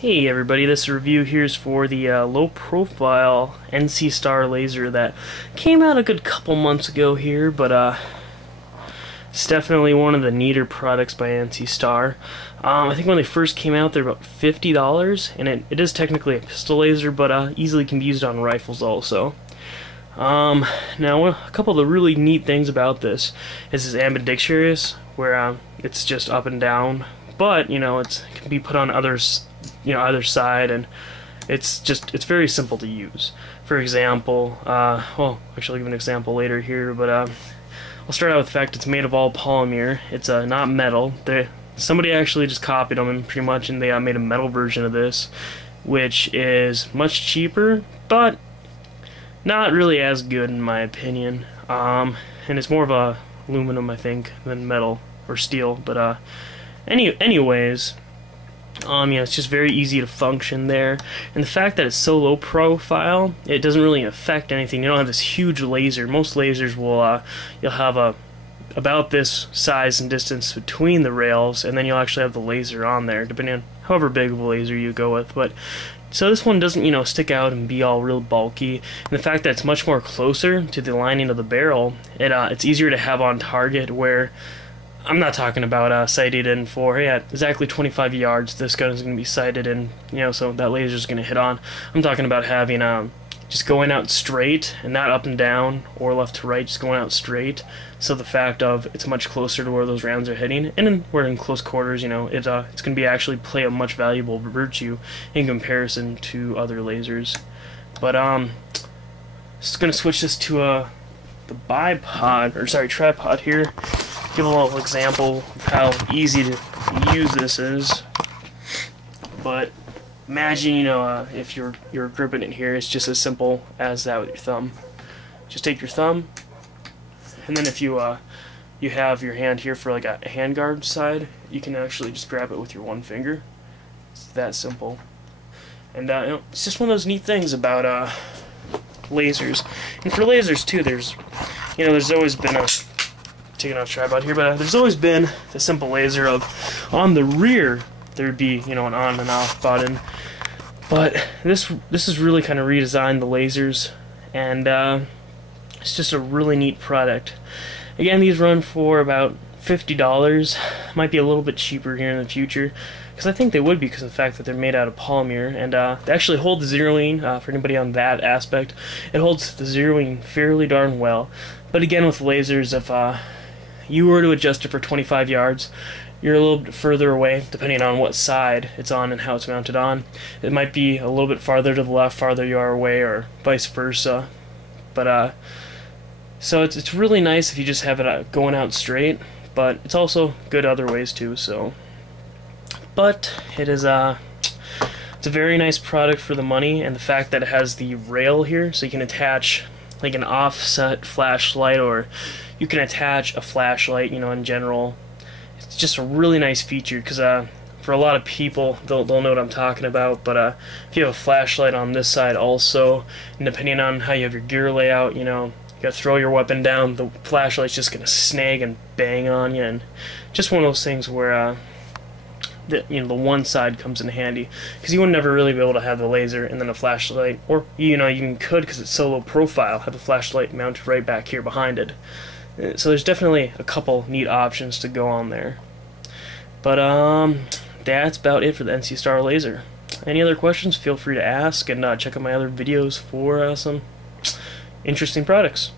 Hey everybody, this review here is for the low profile NC Star laser that came out a good couple months ago here, but it's definitely one of the neater products by NC Star. I think when they first came out they're about $50, and it is technically a pistol laser, but easily can be used on rifles also. Now a couple of the really neat things about this is it's ambidextrous, where it's just up and down, but it can be put on either side, and it's very simple to use. For example, well, actually I'll give an example later here, but I'll start out with the fact it's made of all polymer. It's not metal. Somebody actually just copied them and pretty much, and they made a metal version of this, which is much cheaper, but not really as good in my opinion. And it's more of a aluminum, I think, than metal or steel. But anyways. It's just very easy to function there, and the fact that it's so low profile, it doesn't really affect anything. You don't have this huge laser. Most lasers will, you'll have about this size and distance between the rails, and then you'll actually have the laser on there, depending on however big of a laser you go with. But so this one doesn't, stick out and be all real bulky, and the fact that it's much more closer to the lining of the barrel, it's easier to have on target, where I'm not talking about sighted in for, hey, at exactly 25 yards this gun is going to be sighted in, so that laser is going to hit on. I'm talking about having just going out straight and not up and down or left to right, just going out straight. So the fact of it's much closer to where those rounds are hitting, and we're in close quarters, it's going to be actually play a much valuable virtue in comparison to other lasers. But just going to switch this to the tripod here. Give a little example of how easy to use this is. But imagine, if you're gripping it here, it's just as simple as that with your thumb. Just take your thumb, and then if you have your hand here for like a handguard side, you can actually just grab it with your one finger. It's that simple. And it's just one of those neat things about lasers. And for lasers too, there's always been taking off tripod here, but there's always been the simple laser of on the rear there'd be an on and off button, but this has really kind of redesigned the lasers, and it's just a really neat product. Again, these run for about $50. Might be a little bit cheaper here in the future, because I think they would, because of the fact that they're made out of polymer, and they actually hold the zeroing. For anybody on that aspect, it holds the zeroing fairly darn well. But again, with lasers, if you were to adjust it for 25 yards, you're a little bit further away, depending on what side it's on and how it's mounted on. It might be a little bit farther to the left, farther you are away, or vice versa. But so it's really nice if you just have it going out straight, but it's also good other ways too. So, but it's a very nice product for the money, and the fact that it has the rail here, so you can attach like an offset flashlight, or you can attach a flashlight, in general. It's just a really nice feature, because for a lot of people, they'll know what I'm talking about. But if you have a flashlight on this side also, and depending on how you have your gear layout, you gotta throw your weapon down, the flashlight's just gonna snag and bang on you, and just one of those things where the one side comes in handy, because you would never really be able to have the laser and then a flashlight, or you could, because it's so low profile, have the flashlight mounted right back here behind it. So there's definitely a couple neat options to go on there. But that's about it for the NC Star laser. Any other questions, feel free to ask, and check out my other videos for some interesting products.